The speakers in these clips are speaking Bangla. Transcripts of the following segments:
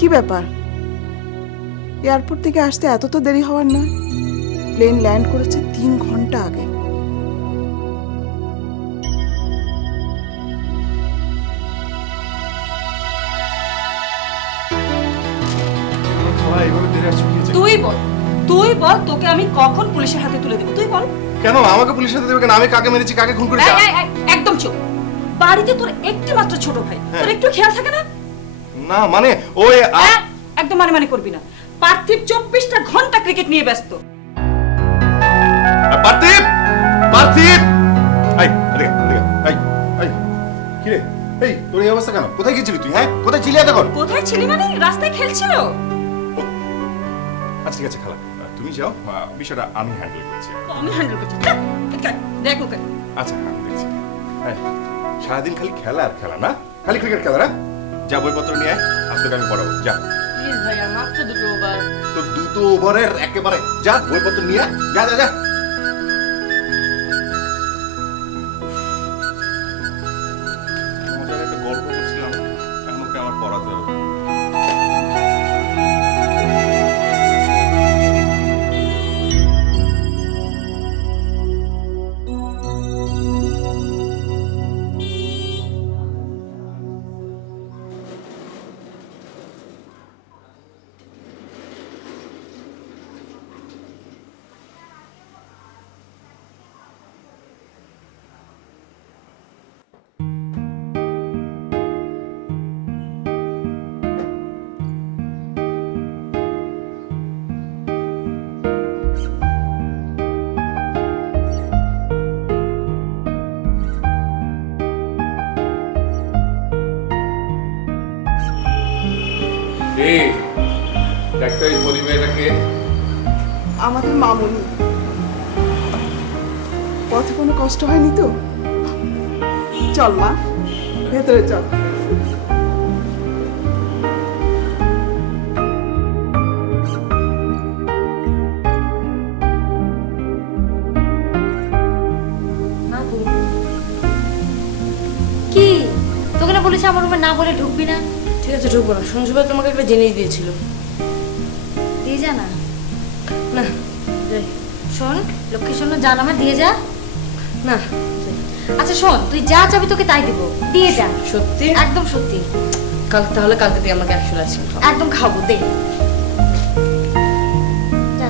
কি ব্যাপার? এয়ারপোর্ট থেকে আসতে এত তো দেরি হওয়ার নয়। প্লেন ল্যান্ড করেছে 3 ঘন্টা আগে। তুই বল তোকে আমি কখন পুলিশের হাতে তুলে দেব? তুই বল। কেন আমাকে পুলিশের হাতে দেবে কেন? আমি কাকে মেরেছি, কাকে খুন করেছি? একদম চুপ। বাড়িতে তোর একটি মাত্র ছোট ভাই, তোর একটু খেয়াল থাকে না? না মানে ওই একদম মানে করবি না। পার্থিব 24টা ঘন্টা ক্রিকেট নিয়ে ব্যস্ত। পার্থিব পার্থিব এই এদিকে এদিকে এই কি রে? এই তোর এই অবস্থা কেন? কোথায় গিয়েছিলি তুই? হ্যাঁ কোথায় ছিলি এতক্ষণ? কোথায় ছিলি মানে রাস্তায় খেলছিল। আচ্ছা ঠিক আছে খালা, তুমি যাও, বিষয়টা আমি হ্যান্ডেল করছি। আমি হ্যান্ডেল করছি। দেখ ওকে। আচ্ছা আমি দেখছি। সারাদিন খালি খেলা আর খেলা না? খালি ক্রিকেট খেলা না? যা বইপত্র নিয়ে আয়, আজকে আমি পড়াবো। যা প্লিজ ভাইয়া, মাত্র 2 ওভার। তোর 2 ওভারের একেবারে যা বইপত্র নিয়ে আয়। যা যা যা। একটা গল্প করছিলাম, এখন ওকে আমার পড়াতে হবে। এই ডাক্তার বলি মেয়েটাকে আমাদের মামুনি। পথে কোনো কষ্ট হয়নি তো? চল মা, ভেতরে চল। কি তোকে না বলেছি আমার রুমে না বলে ঢুকবি না? ঠিক আছে, ঢুকবো না। সঞ্জু ভাই তোমাকে একটা জিনিস দিয়েছিল। দিয়ে যা না। না যাই। শোন লক্ষ্মী শোন, জান আমার দিয়ে যা। না যাই। আচ্ছা শোন, তুই যা চাবি তোকে তাই দিব, দিয়ে যা। সত্যি? একদম সত্যি। তাহলে কালকে থেকে আমাকে ক্যাপসুল আছে। একদম খাবো, দে যা।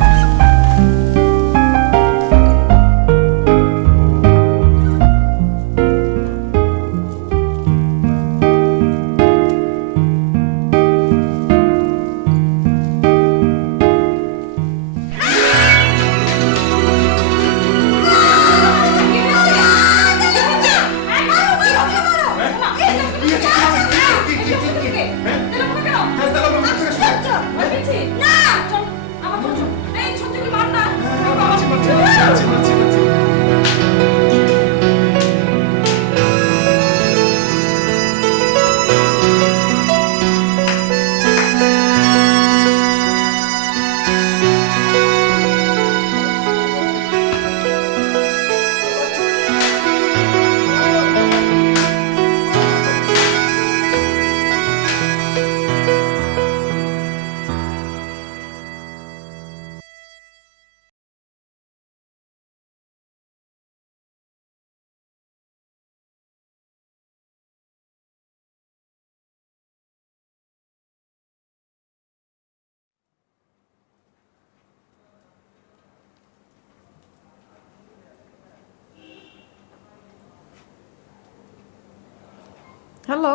হ্যালো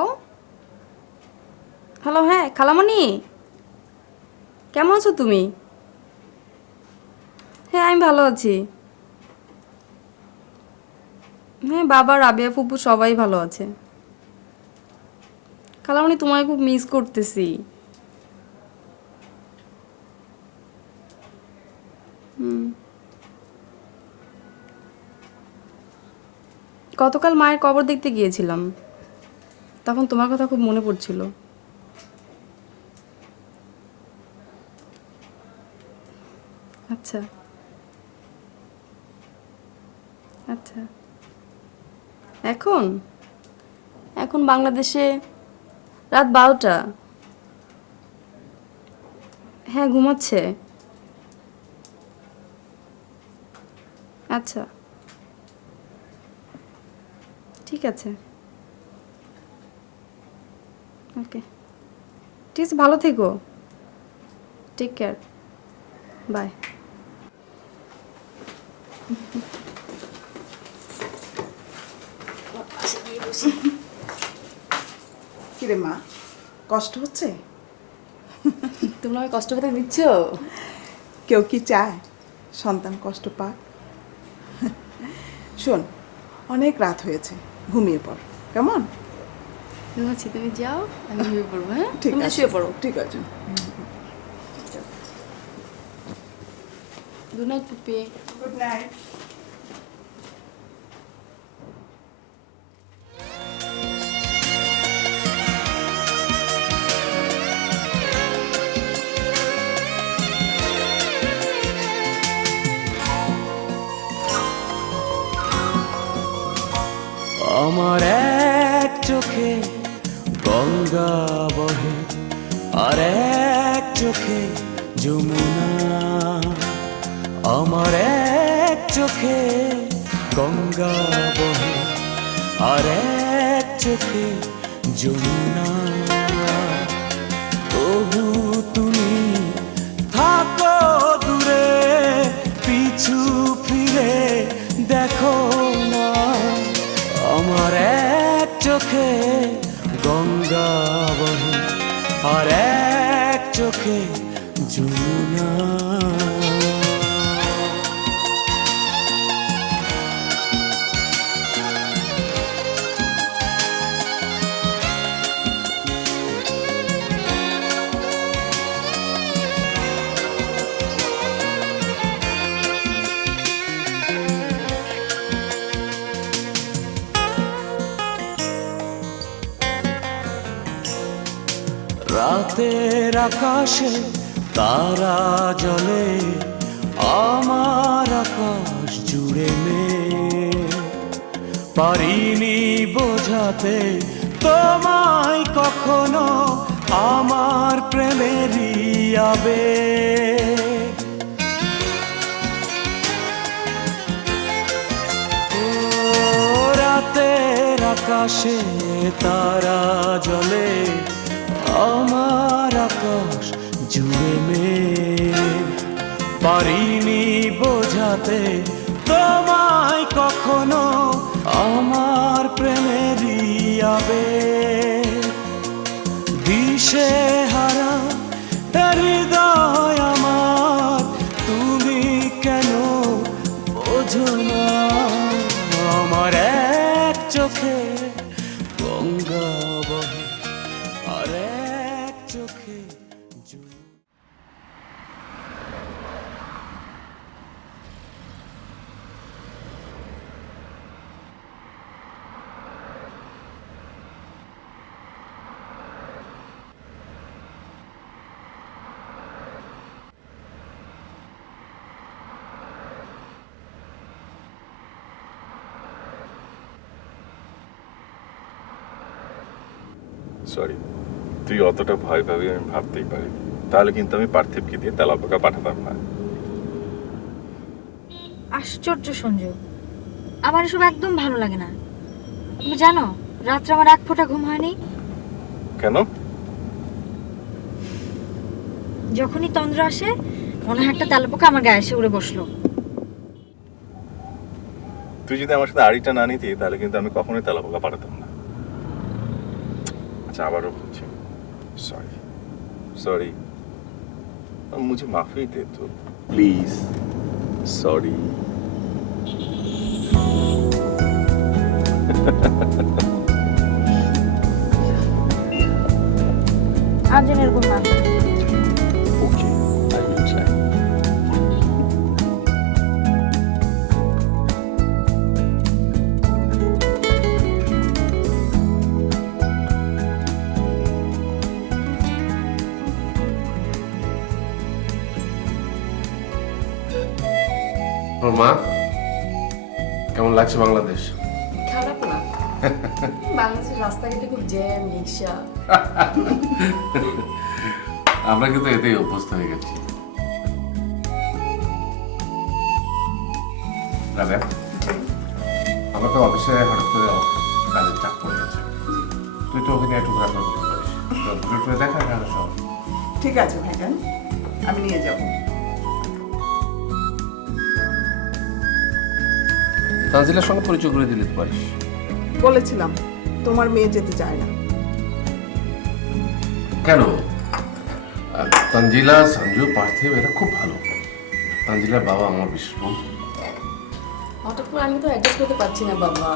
হ্যালো, হ্যাঁ খালামণি, কেমন আছো তুমি? হ্যাঁ আমি ভালো আছি। হ্যাঁ বাবা, রাবিয়া, ফুপু সবাই ভালো আছে। খালামণি তোমায় খুব মিস করতেছি। গতকাল মায়ের কবর দেখতে গিয়েছিলাম, তখন তোমার কথা খুব মনে পড়ছিল। আচ্ছা আচ্ছা। এখন এখন বাংলাদেশে রাত 12টা। হ্যাঁ ঘুমাচ্ছে। আচ্ছা ঠিক আছে, ওকে ঠিক আছে, ভালো থেকো, টেক কেয়ার, বাই। কিরে মা, কষ্ট হচ্ছে? তোমরা আমায় কষ্ট করে দিচ্ছ? কেউ কি চায় সন্তান কষ্ট পাক? শোন, অনেক রাত হয়েছে, ঘুমিয়ে পড় কেমন? ঘুমাচ্ছি, তুমি যাও, আমি ঘুমিয়ে পড়বো। হ্যাঁ ঠিক তুমি আছে, শুয়ে পড়ো। ঠিক আছে। Good night Pupi. Good night. আমার এক চোখে গঙ্গা বহে আর এক চোখে যমুনা, আমার এক চোখে গঙ্গা বহে আর এক চোখে যমুনা। তবু তুমি থাকো দূরে, পিছু ফিরে দেখো না, আমার এক চোখে গঙ্গা বহে আর এক চোখে যমুনা। রাতের আকাশে তারা জ্বলে, আমার আকাশ জুড়ে মেঘ। পারিনি বোঝাতে তোমায় কখনো আমার প্রেমেরই আবেগ। ও রাতের আকাশে তারা জ্বলে, আমার আকাশ জুড়ে মেঘ। পারিনি বোঝাতে তোমায় কখনো আমার প্রেমেরই আবেগ। দিশে হারা হৃদয় আমার, তুমি কেন বোঝো না? আমার এক চোখে গঙ্গা বহে, আর এক চোখে সরি, তুই অতটা ভয় পাবি আমি ভাবতেই পারি। তাহলে কিন্তু আমি পার্থিবকে দিয়ে তেলাপোকা পাঠাতাম না। আশ্চর্য সঞ্জু, আমার এসব একদম ভালো লাগে না। তুমি জানো রাত্রে আমার এক ফোঁটা ঘুম হয়নি। কেন? যখনই তন্দ্র আসে মনে হয় একটা তেলাপোকা আমার গায়ে এসে উড়ে বসলো। তুই যদি আমার সাথে আড়িটা না নিতি তাহলে কিন্তু আমি কখনোই তেলাপোকা পাঠাতাম না। আচ্ছা, আবারও বলছি সরি সরি, মুঝে মাফি দে তো প্লিজ। সরি। আর যেন এরকম না। ওকে, আই উইল ট্রাই। ওর মা, কেমন লাগছে বাংলাদেশ? খারাপ না। বাংলাদেশের রাস্তাঘাটে খুব জ্যাম, রিক্সা। আমরা কিন্তু এতেই অভ্যস্ত হয়ে গেছি। রাজা, আমরা তো অফিসে হঠাৎ করে কাজের চাপ পড়ে গেছে। তুই তো ওখানে একটু ঘোরাফেরা করতে পারিস, তো ঘুরে টুরে দেখা গেল সব। ঠিক আছে ভাইজান, আমি নিয়ে যাব। তানজিলার সঙ্গে পরিচয় করে দিলে তো পারিস। বলেছিলাম তোমার মেয়ে যেতে চায় না। কেন? তানজিলা, সঞ্জু, পার্থিব এরা খুব ভালো। তানজিলার বাবা আমার বিশেষ বন্ধু। হঠাৎ করে আমি তো অ্যাডজাস্ট করতে পারছি না বাবা,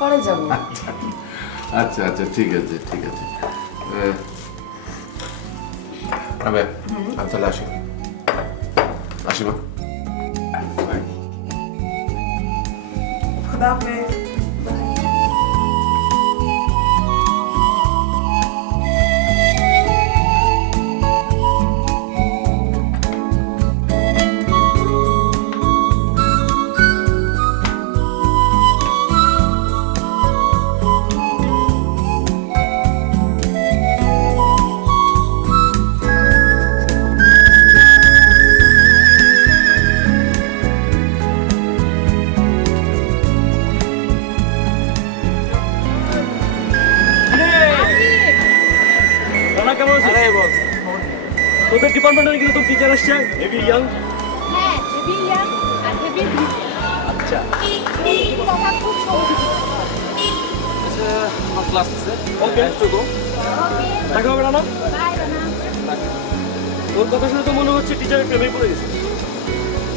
পরে যাবো। আচ্ছা আচ্ছা, ঠিক আছে ঠিক আছে। আমি তাহলে আসি। আসি মা। খুদা হাফেজ। তোদের ডিপার্টমেন্টে কিন্তু তোর টিচার আসছে হেভি ইয়াং। হ্যাঁ, হেভি ইয়াং আর হেভি বিউটি। আচ্ছা, কথা খুব সহজ। আমার ক্লাস আছে। ওকে, চলো দেখা হবে না। বাই বানা। তোর কথা শুনে তো মনে হচ্ছে টিচারের প্রেমে পড়ে গেছে।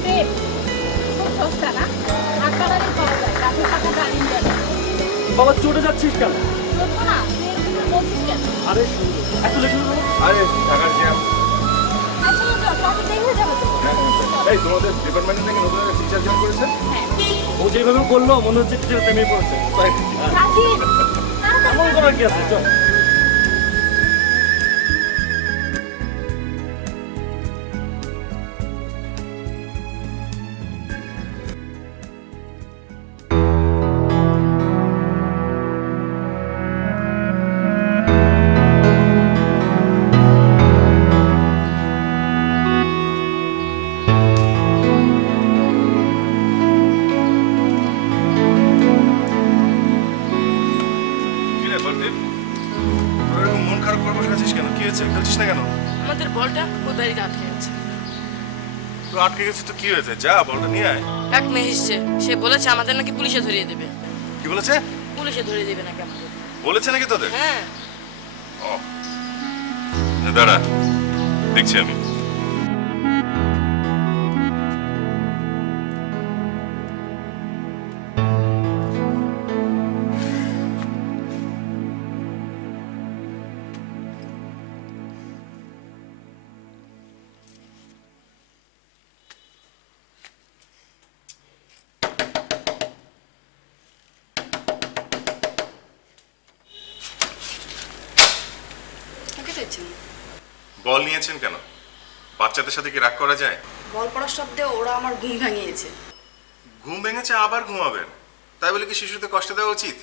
প্রেম খুব সস্তা না, আকারে পাওয়া যায়। রাতে টাকা গাড়ি দেয়। বাবা চটে যাচ্ছিস কেন? চলবো না, তুই বলছিস কেন? আরে সুন্দর, এত লেট হলো। আরে ঢাকার জ্যাম। আচ্ছা তো ট্রাফিক দেরি হয়ে যাবে তো। এই তোমাদের ডিপার্টমেন্টে থেকে নতুন একটা টিচার জয়েন করেছে? হ্যাঁ। ও যেভাবে বললো মনে হচ্ছে টিচারের প্রেমে পড়েছে। রাজি। এমন করার কি আছে? চল। বলটা ওই বাড়িতে আটকে গেছে। তো আটকে গেছে তো কি হয়েছে, যা বলটা নিয়ে আয়। এক মেয়ে এসছে, সে বলেছে আমাদের নাকি পুলিশে ধরিয়ে দেবে। কি বলেছে? পুলিশে ধরিয়ে দেবে নাকি আমাদের। বলেছে নাকি তোদের? হ্যাঁ। ও দাঁড়া, দেখছি আমি। বল নিয়েছেন কেন? বাচ্চাদের সাথে কি রাগ করা যায়? বল পড়ার শব্দে ওরা আমার ঘুম ভাঙিয়েছে। ঘুম ভেঙেছে আবার ঘুমাবেন, তাই বলে কি শিশুদের কষ্ট দেওয়া উচিত?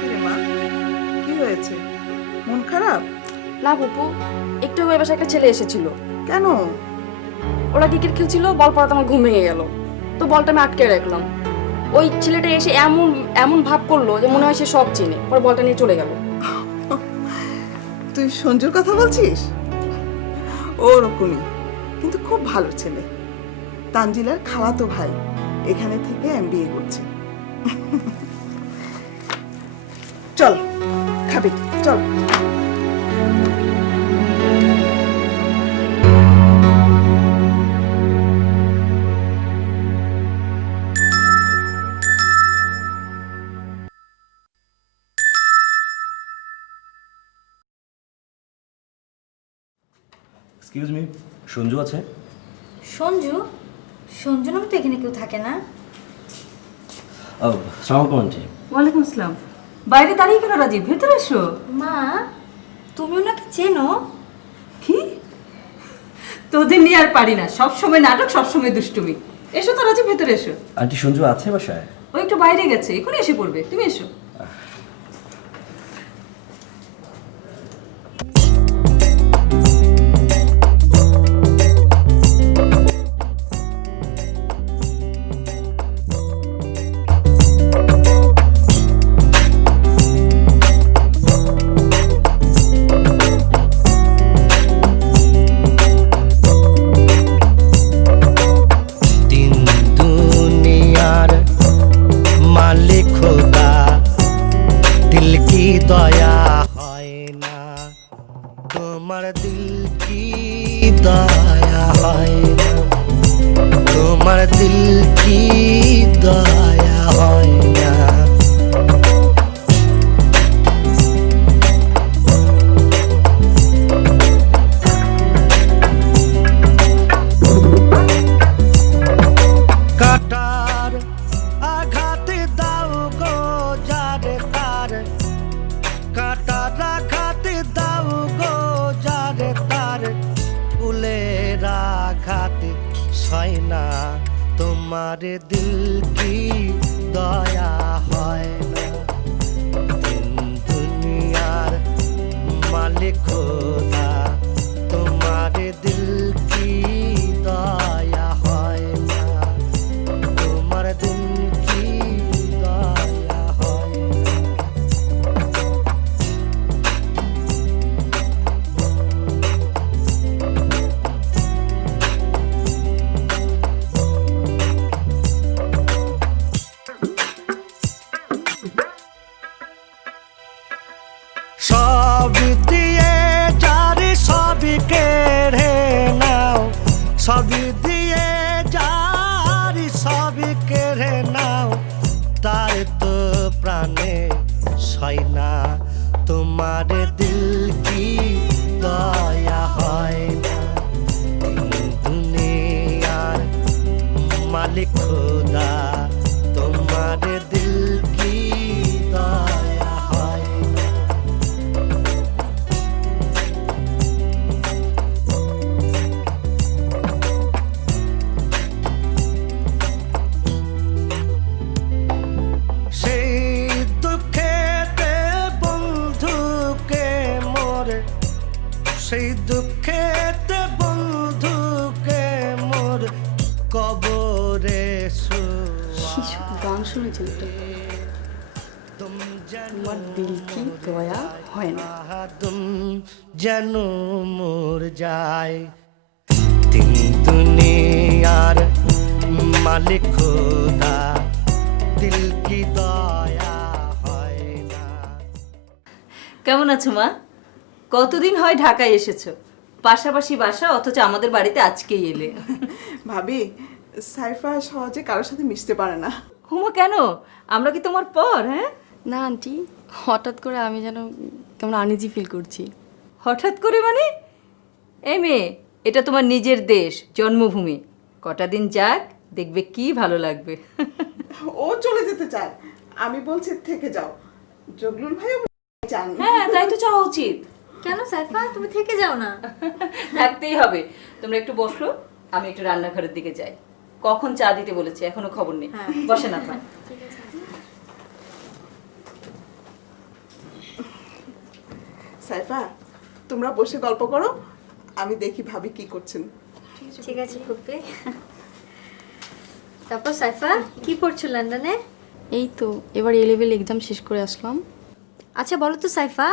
কিরে মা, কি হয়েছে? মন খারাপ? না পুপু, একটু ওই বাসায় একটা ছেলে এসেছিল। কেন? ওরা ক্রিকেট খেলছিল, বল পড়াতে আমার ঘুম ভেঙে গেল। তো বলটা আমি আটকে রাখলাম। ওই ছেলেটা এসে এমন এমন ভাব করলো যে মনে হয় সে সব চিনে, পরে বলটা নিয়ে চলে গেল। তুই সঞ্জুর কথা বলছিস? ও ওরকমই, কিন্তু খুব ভালো ছেলে। তানজিলার খালাতো ভাই, এখানে থেকে MBA করছে। চল খাবি, চল। এক্সকিউজ মি, সঞ্জু আছে? সঞ্জু? সঞ্জু নামে তো এখানে কেউ থাকে না। ও, সালাম আন্টি। ওয়ালাইকুম আসসালাম। বাইরে দাঁড়িয়ে কেন রাজীব, ভেতরে এসো। মা, তুমি ওনাকে চেনো? কি? তোদের নিয়ে আর পারি না, সব সময় নাটক, সব সময় দুষ্টুমি। এসো তো রাজীব, ভেতরে এসো। আন্টি সঞ্জু আছে বাসায়? ও একটু বাইরে গেছে, এখনই এসে পড়বে, তুমি এসো। দিন দুনিয়ার মালিক খোদা, দিল কি দয়া হয় না, তোমার দিল কি দয়া হয় না, তোমার দিল কি দয়া হয় না। কাটার আঘাতে দাও গো যারে তার, কাটার আঘাতে দাও গো যারে তার, ফুলের আঘাতে সয় না, তোমার দিল কি দয়া হয় না। দিন দুনিয়ার মালিক খোদা, তোমার দিল কি দয়া হয় না, তোমার দিল কি দয়া হয় না। সব দিয়ে যারে সবই কেড়ে নাও, সবই দিয়ে যারে সবই কেড়ে নাও, তার তো প্রাণে সয় না, তোমার দিল কি দয়া হয় না। দুনিয়ার মালিক খোদা, তোমার দিল কি দয়া হয় না। সেই দুঃখেতে বন্ধুকে মোর কবরে গান শুনেছেন তো তোমার দিল কি দয়া হয় না তুম যেন মোর যায় তিন দুনিয়ার মালিক খোদা দিল কি দয়া হয় না। কেমন আছো মা? কতদিন হয় ঢাকায় এসেছো, পাশাপাশি বাসা, অথচ আমাদের বাড়িতে আজকেই এলে। ভাবি, সাইফা সহজে কারোর সাথে মিশতে পারে না। হুমা কেন? আমরা কি তোমার পর? হ্যাঁ, না আন্টি, হঠাৎ করে আমি যেন কেমন আনইজি ফিল করছি। হঠাৎ করে মানে? এই মেয়ে, এটা তোমার নিজের দেশ, জন্মভূমি। কটা দিন যাক, দেখবে কি ভালো লাগবে। ও চলে যেতে চায়, আমি বলছি থেকে যাও। জগলুল ভাইও চান। হ্যাঁ, তাই তো চাওয়া উচিত। কেন সাইফা, তুমি থেকে যাও না? থাকতেই হবে। তোমরা একটু বসো, আমি একটু রান্নাঘরের দিকে যাই। কখন চা দিতে বলেছে এখনো খবর নেই। বসে না পায়। সাইফা, তোমরা বসে গল্প করো, আমি দেখি ভাবি কি করছেন। ঠিক আছে ফুপি। তারপর সাইফা, কি পড়ছো লন্ডনে? এই তো এবার A-level এক্সাম শেষ করে আসলাম। আচ্ছা বলো তো সাইফা,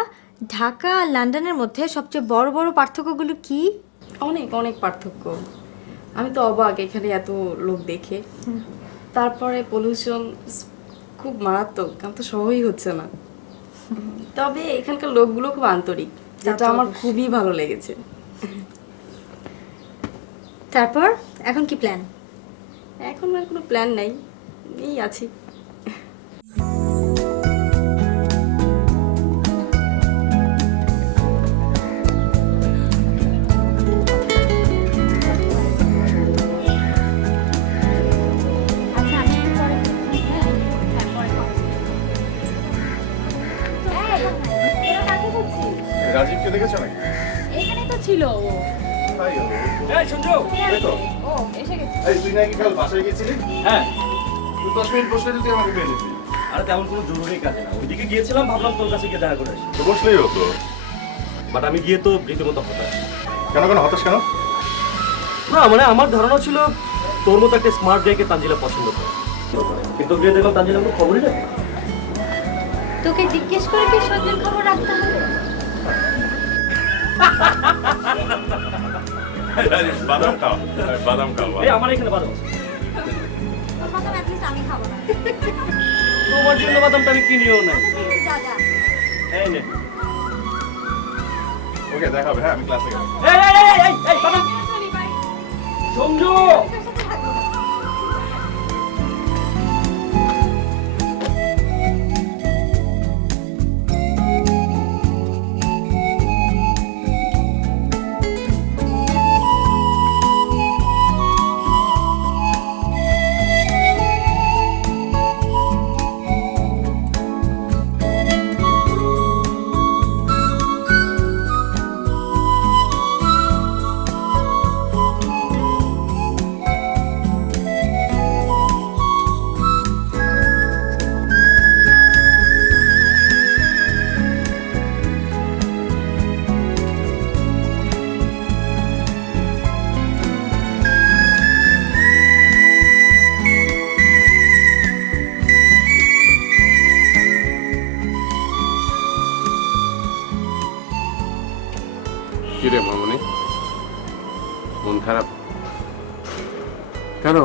ঢাকা আর লন্ডনের মধ্যে সবচেয়ে বড় বড় পার্থক্যগুলো কি? অনেক অনেক পার্থক্য। আমি তো অবাক এখানে এত লোক দেখে। তারপরে পলিউশন খুব মারাত্মক, আমি তো সহই হচ্ছে না। তবে এখানকার লোকগুলো খুব আন্তরিক, যেটা আমার খুবই ভালো লেগেছে। তারপর এখন কি প্ল্যান? এখন আর কোনো প্ল্যান নাই, এই আছি। রাজীবকে দেখেছো নাকি? এখানে তো ছিল ও। তাই গেল। এই সঞ্জু, এই তো। ও এসে গেছে। এই তুই নাকি কাল বাসায় গেছিলি? হ্যাঁ, তুই 10 মিনিট বসলে তুই আমাকে পেয়ে যেতি। আরে তেমন কোনো জরুরি কাজে না, ওইদিকে গিয়েছিলাম, ভাবলাম তোর কাছে গিয়ে দেখা করে আসি। তো বসলেই হতো। বাট আমি গিয়ে তো রীতিমতো হতাশ। কেন কেন হতাশ কেন? না মানে আমার ধারণা ছিল তোর মতো একটা স্মার্ট গাইকে তানজিলা পছন্দ করে, কিন্তু গিয়ে দেখলাম তানজিলা কোনো খবরই নেই। তোকে জিজ্ঞেস করে কি সঞ্জুর খবর রাখতে হবে? বাদাম খাও, বাদাম খাও। এই আমার এখানে বাদাম আছে, তোর বাদাম at least আমি খাবো না। তোমার জন্য বাদামটা আমি কিনিও নাই। যা যা। এই নে। ওকে দেখা হবে, হ্যাঁ আমি ক্লাসে গেলাম। এই এই এই এই এই বাদাম। সঞ্জু, কি রে মামনি, মন খারাপ কেন?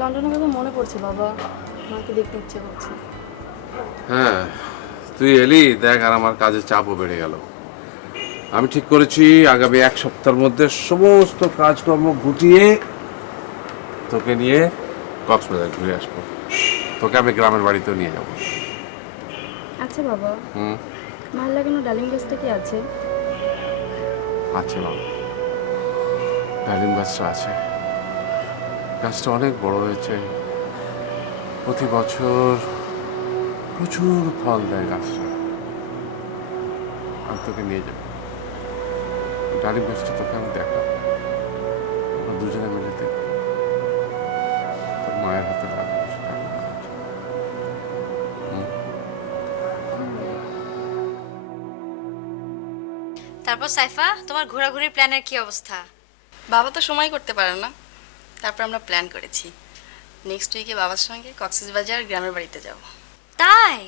লন্ডনের কথা মনে পড়ছে বাবা, মাকে দেখতে ইচ্ছে করছে। হ্যাঁ তুই এলি দেখ, আর আমার কাজের চাপও বেড়ে গেল। আমি ঠিক করেছি আগামী 1 সপ্তাহের মধ্যে সমস্ত কাজকর্ম গুটিয়ে তোকে নিয়ে কক্সবাজার ঘুরে আসবো। তোকে আমি গ্রামের বাড়িতেও নিয়ে যাবো। আচ্ছা বাবা, মায়ের লাগানো ডালিম গাছটা কি আছে? আছে বাবা, ডালিম গাছটা আছে। গাছটা অনেক বড় হয়েছে, প্রতি বছর প্রচুর ফল দেয় গাছটা। আমি তোকে নিয়ে যাবো, ডালিম গাছটা তোকে আমি দেখাবো, আমরা দুজনে মিলে দেখবো তোর মায়ের হাতে লাগানো সেটা। তারপর সাইফা, তোমার ঘোরাঘুরির প্ল্যানের কি অবস্থা? বাবা তো সময় করতে পারে না, তারপর আমরা প্ল্যান করেছি নেক্সট উইকে বাবার সঙ্গে কক্সবাজার গ্রামের বাড়িতে যাব। তাই?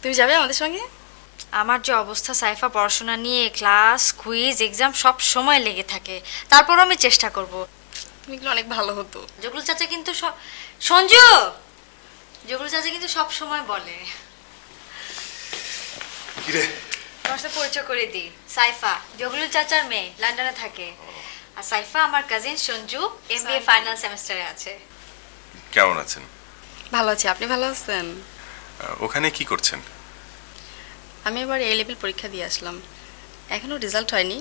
তুমি যাবে আমাদের সঙ্গে? আমার যে অবস্থা সাইফা, পড়াশোনা নিয়ে ক্লাস, কুইজ, এক্সাম সব সময় লেগে থাকে। তারপরও আমি চেষ্টা করব। তুমি এগুলো অনেক ভালো হতো। জগুল চাচা কিন্তু সঞ্জু, জগুল চাচা কিন্তু সব সময় বলে। কি রে? তোমার সাথে পরিচয় করে দিই, সাইফা জগুল চাচার মেয়ে, লন্ডনে থাকে। আর সাইফা আমার কাজিন সঞ্জু, এমবিএ ফাইনাল সেমিস্টারে আছে। কেমন আছেন? ভালো আছি, আপনি ভালো আছেন? ওখানে কি করছেন? আমি এবার এ লেভেল পরীক্ষা দিয়ে আসলাম, এখনও রেজাল্ট হয়নি।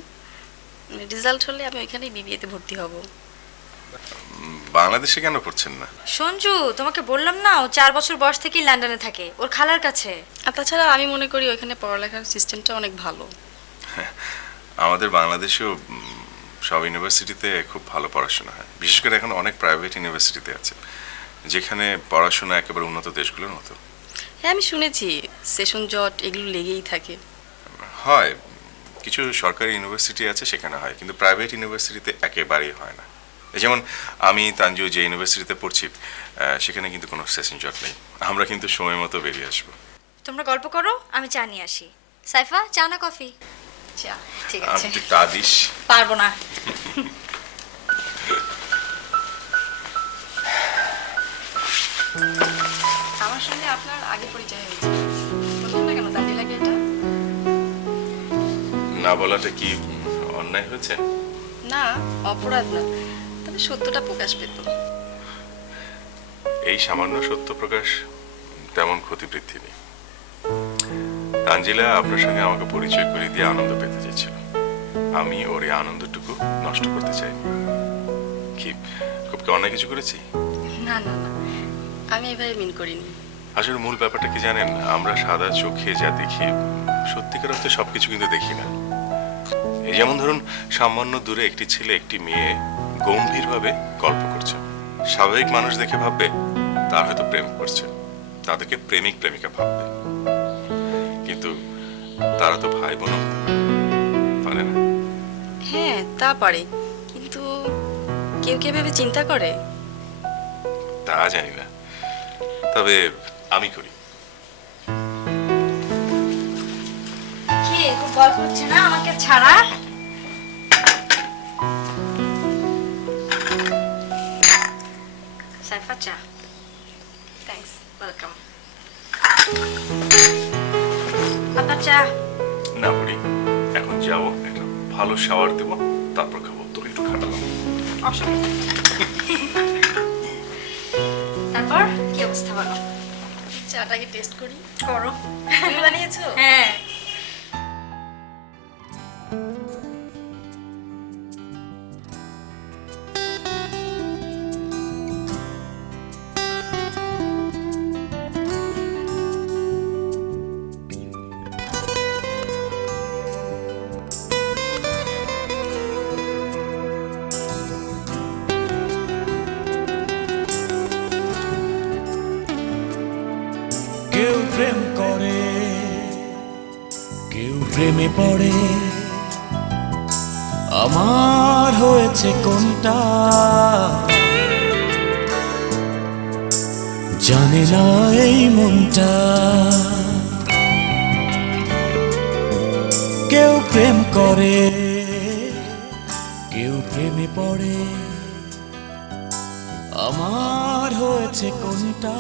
রেজাল্ট হলে আমি ওইখানেই বিবিএতে ভর্তি হব। বাংলাদেশে কেন পড়ছেন না? সঞ্জু, তোমাকে বললাম না, ও 4 বছর বয়স থেকেই লন্ডনে থাকে, ওর খালার কাছে। আর তাছাড়া আমি মনে করি ওইখানে পড়ালেখার সিস্টেমটা অনেক ভালো। আমাদের বাংলাদেশেও সব ইউনিভার্সিটিতে খুব ভালো পড়াশোনা হয়, বিশেষ করে এখন অনেক প্রাইভেট ইউনিভার্সিটিতে আছে যেখানে পড়াশোনা একেবারে উন্নত দেশগুলোর মতো। হ্যাঁ, আমি শুনেছি সেশন জট এগুলো লেগেই থাকে। হয়, কিছু সরকারি ইউনিভার্সিটি আছে সেখানে হয়, কিন্তু প্রাইভেট ইউনিভার্সিটিতে একেবারেই হয় না। এই যেমন আমি তানজু যে ইউনিভার্সিটিতে পড়ছি সেখানে কিন্তু কোনো সেশন জট নেই, আমরা কিন্তু সময় মতো বেরিয়ে আসবো। তোমরা গল্প করো, আমি চা নিয়ে আসি। সাইফা, চা না কফি? চা। ঠিক আছে। আপনি তা দিস? পারবো না। আমার সঙ্গে আপনার আগে পরিচয় হয়েছে, বলুন না কেন তানজিলাকে এটা? না বলাটা কি অন্যায় হয়েছে? না, অপরাধ না, তবে সত্যটা প্রকাশ পেত। এই সামান্য সত্য প্রকাশ তেমন ক্ষতি বৃদ্ধি নেই। তানজিলা আপনার সঙ্গে আমাকে পরিচয় করে দিয়ে আনন্দ পেতে চেয়েছিল, আমি ওর এই আনন্দটুকু নষ্ট করতে চাইনি। কি খুব কি অন্যায় কিছু করেছি? না না না, আমি এভাবে মিন করিনি। আসলে মূল ব্যাপারটা কি জানেন, আমরা সাদা চোখে যা দেখি সত্যিকার অর্থে সবকিছু কিন্তু দেখি না। এই যেমন ধরুন, সামান্য দূরে একটি ছেলে একটি মেয়ে গম্ভীরভাবে গল্প করছে, স্বাভাবিক মানুষ দেখে ভাববে তার হয়তো প্রেম করছে, তাদেরকে প্রেমিক প্রেমিকা ভাববে, কিন্তু তারা তো ভাই বোন পারে না। হ্যাঁ, তা পারে, কিন্তু কেউ কেউ ভেবে চিন্তা করে। তা জানি না, তবে আমি করি। কি খুব গল্প হচ্ছে না আমাকে ছাড়া? সাইফা, চা। থ্যাঙ্কস। ওয়েলকাম। আপনার চা। না করি, এখন যাবো, একটা ভালো শাওয়ার দেবো, তারপর খাবো। তোর একটু খাটালাম। অসুবিধা নেই। তারপর কি অবস্থা বলো? চাটাকে টেস্ট করি। করো। তুমি বানিয়েছো? হ্যাঁ। কেউ প্রেম করে, কেউ প্রেমে পড়ে, আমার হয়েছে কোনটা জানে না এই মনটা। কেউ প্রেম করে, কেউ প্রেমে পড়ে, আমার হয়েছে কোনটা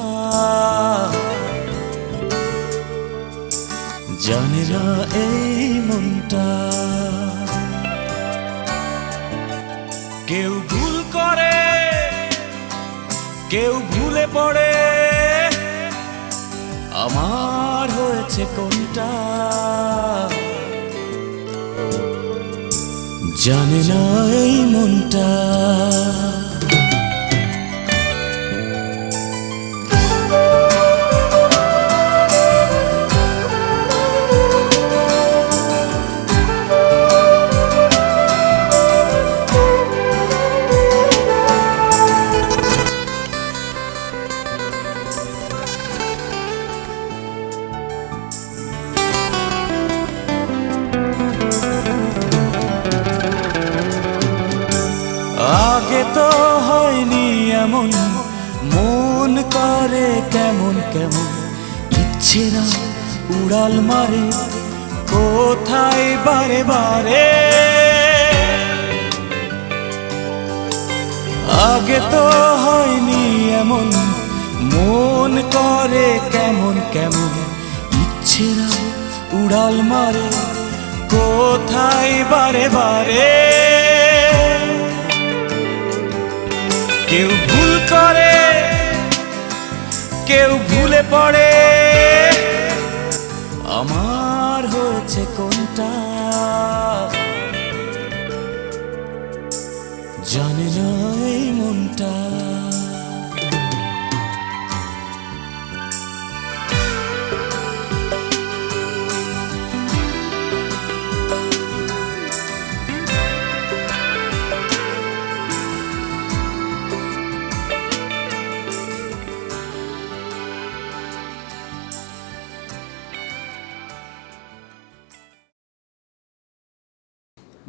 জানে না এই মনটা। কেউ ভুল করে, কেউ ভুলে পড়ে, আমার হয়েছে কোনটা জানে না এই মনটা। করে কেমন কেমন ইচ্ছেরা উড়াল মারে কোথায় বারে বারে। আগে তো হয়নি এমন, মন করে কেমন কেমন ইচ্ছেরা উড়াল মারে কোথায় বারে বারে। কেউ ভুল করে, কেউ ভুলে পড়ে, আমার হয়েছে কোনটা জানে না এই মনটা।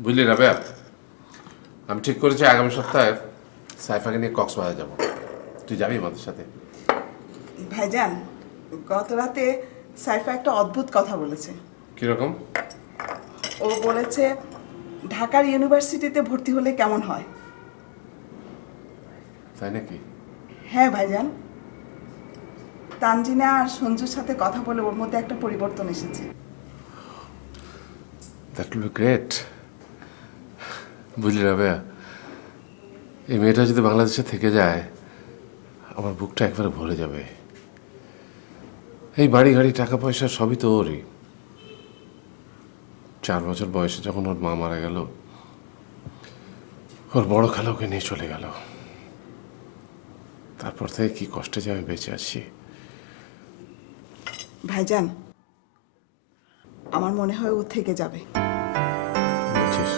বুঝলি রাবেয়া, আমি ঠিক করেছি আগামী সপ্তাহে সাইফাকে নিয়ে কক্সবাজার যাব। তুই যাবি আমাদের সাথে? ভাইজান, গত রাতে সাইফা একটা অদ্ভুত কথা বলেছে। কিরকম? ও বলেছে ঢাকার ইউনিভার্সিটিতে ভর্তি হলে কেমন হয়। তাই নাকি? হ্যাঁ ভাইজান, তানজিনা আর সঞ্জুর সাথে কথা বলে ওর মধ্যে একটা পরিবর্তন এসেছে। That will be great. বুঝলি রাবেয়া, এই মেয়েটা যদি বাংলাদেশে থেকে যায় আমার বুকটা একবারে ভরে যাবে। এই বাড়ি গাড়ি টাকা পয়সা সবই তো ওরই। 4 বছর বয়সে যখন ওর মা মারা গেল, ওর বড় খালা ওকে নিয়ে চলে গেল। তারপর থেকে কি কষ্টে যে আমি বেঁচে আছি। ভাইজান, আমার মনে হয় ও থেকে যাবে। বলছিস?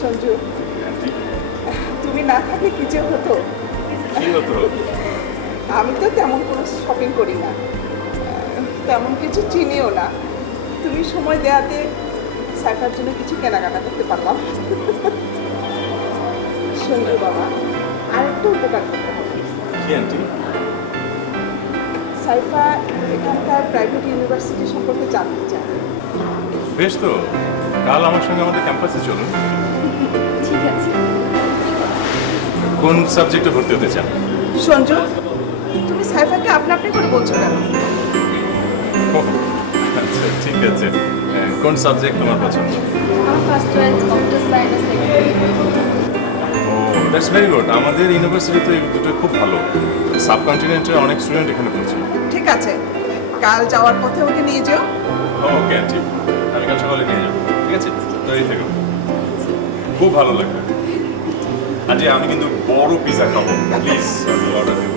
সঞ্জু, তুমি না থাকলে কি যে হতো। আমি তো তেমন কোনো শপিং করি না, তেমন কিছু চিনিও না। তুমি সময় দেওয়াতে সাইফার জন্য কিছু কেনাকাটা করতে পারলাম। সঞ্জু বাবা, আরেকটা উপকার করতে হবে। কি আন্টি? সাইফা এখানকার প্রাইভেট ইউনিভার্সিটি সম্পর্কে জানতে চায়। বেশ তো, কাল আমার সঙ্গে আমাদের ক্যাম্পাসে চলুন। ঠিক আছে। কোন সাবজেক্টে ভর্তি হতে চান? সঞ্জু, তুমি সাইফাকে আপনা আপনি করে বলছো কেন? আচ্ছা ঠিক আছে, কোন সাবজেক্ট তোমার পছন্দ? আমার first choice computer science, oh that's very good. আমাদের ইউনিভার্সিটিতে এই দুটো খুব ভালো। সাবকন্টিনেন্টের অনেক স্টুডেন্ট এখানে পড়ছে। ঠিক আছে, কাল যাওয়ার পথে ওকে নিয়ে যেও। ওকে আন্টি, আমি কাল সকালে নিয়ে যাবো। ঠিক আছে, তৈরি থেকো। খুব ভালো লাগবে। আন্টি আমি কিন্তু বড় পিজা খাবো, প্লিজ আমি অর্ডার দেবো।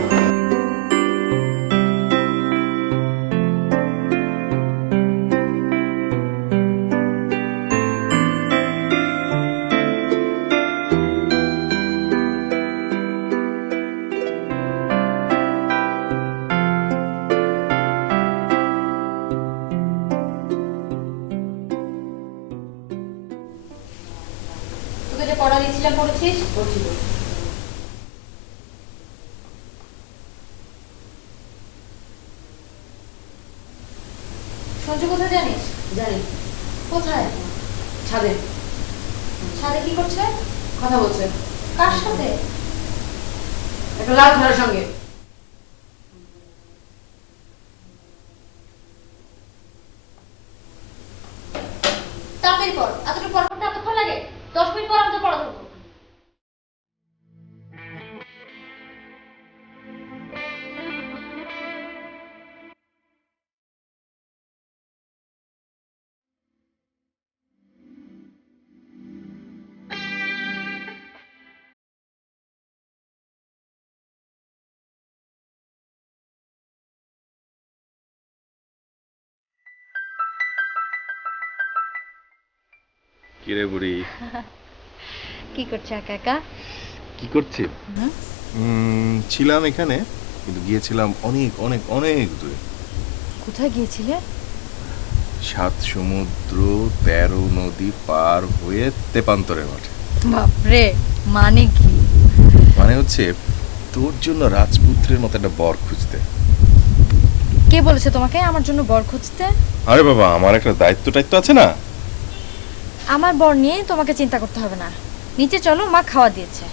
তোকে যে পড়া দিয়েছিলাম পড়েছিস? বলছিল। সঞ্জু কোথায় জানিস? জানি। কোথায়? ছাদে ছাদে কি করছে? কথা বলছে কার সাথে? একটা লাল ঘরের সঙ্গে। তাড়াতাড়ি পড়, এতটুকু পড়া করতে এতক্ষণ লাগে? 10 মিনিট পর আমি তো পড়া ধরবো। কিরে বুড়ি, কি করছে একা একা? কি করছি? ছিলাম এখানে, কিন্তু গিয়েছিলাম অনেক অনেক অনেক দূরে। কোথায় গিয়েছিলে? 7 সমুদ্র 13 নদী পার হয়ে তেপান্তরের মাঠে। বাপরে, মানে কি? মানে হচ্ছে তোর জন্য রাজপুত্রের মতো একটা বর খুঁজতে। কে বলেছে তোমাকে আমার জন্য বর খুঁজতে? আরে বাবা, আমার একটা দায়িত্ব টাইত্ব আছে না? আমার বর নিয়ে তোমাকে চিন্তা করতে হবে না। নিচে চলো, মা খাওয়া দিয়েছে।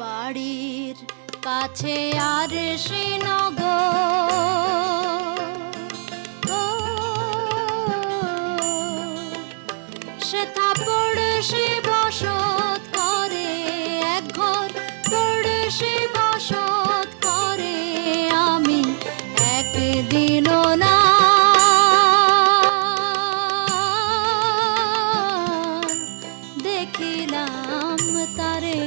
বাড়ির কাছে আর শ্রীনগর, সেথা পড়শি বসত করে, এক ঘর পড়শি বসত করে, আমি একদিনও না দেখিলাম তারে।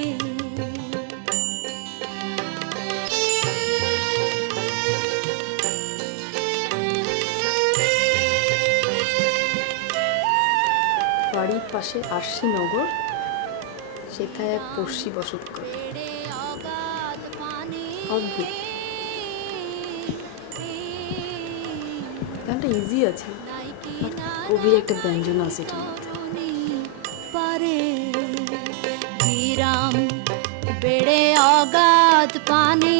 বাড়ির পাশে আরশি নগর, সেথায় এক পড়শি বসত করে। অদ্ভুত, গানটা ইজি আছে, বাট গভীর একটা ব্যঞ্জন আছে এটার মধ্যে। পারে গিরাম বেড়ে অগাধ পানি,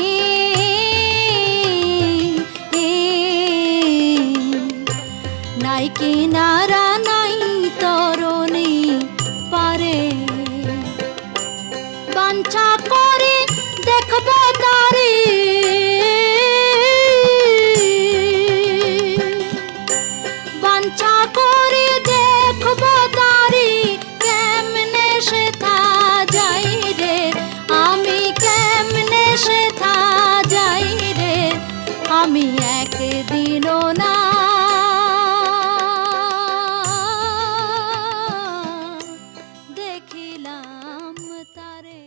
নাই কিনারা নাই তরণী পারে, বাঞ্ছা করে দেখব তারে, বাঞ্ছা করে দেখব তারে, কেমনে সেথা যাই রে, আমি কেমনে সেথা যাই রে, আমি একদিনও না দেখিলাম তারে।